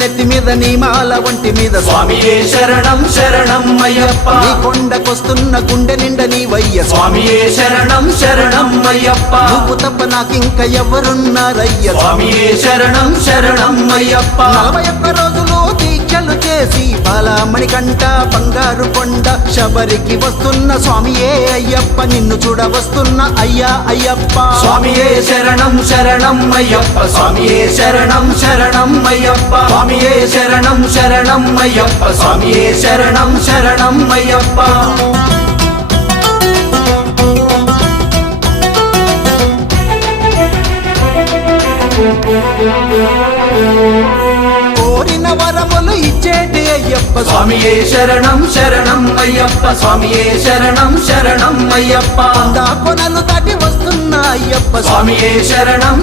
నెత్తి మీద నీ మాల ఒంటి మీద స్వామియే శరణం శరణం అయ్యప్ప నీ కొండకొస్తున్న గుండె నిండా నీవయ్య స్వామియే శరణం శరణం అయ్యప్ప నువ్వు తప్ప నాకింక ఎవరున్నారయ్య స్వామియే శరణం శరణం అయ్యప్ప 41 రోజులు దీక్షలు చేసి బాలామణి కంట బంగారు కొండ శబరికి వస్తున్న స్వామియే అయ్యప్ప నిన్ను చూడ వస్తున్న అయ్యా అయ్యప్ప స్వామియే శరణం శరణం అయ్యప్ప స్వామియే శరణం శరణం అయ్యప్ప స్వామియే శరణం శరణం అయ్యప్ప స్వామియే శరణం శరణం అయ్యప్ప కోరిన వరములు ఇచ్చేటి అయ్యప్ప స్వామియే శరణం శరణం అయ్యప్ప స్వామియే శరణం శరణం అయ్యప్ప కొనలు దాటి వస్తున్న అయ్యప్ప స్వామియే శరణం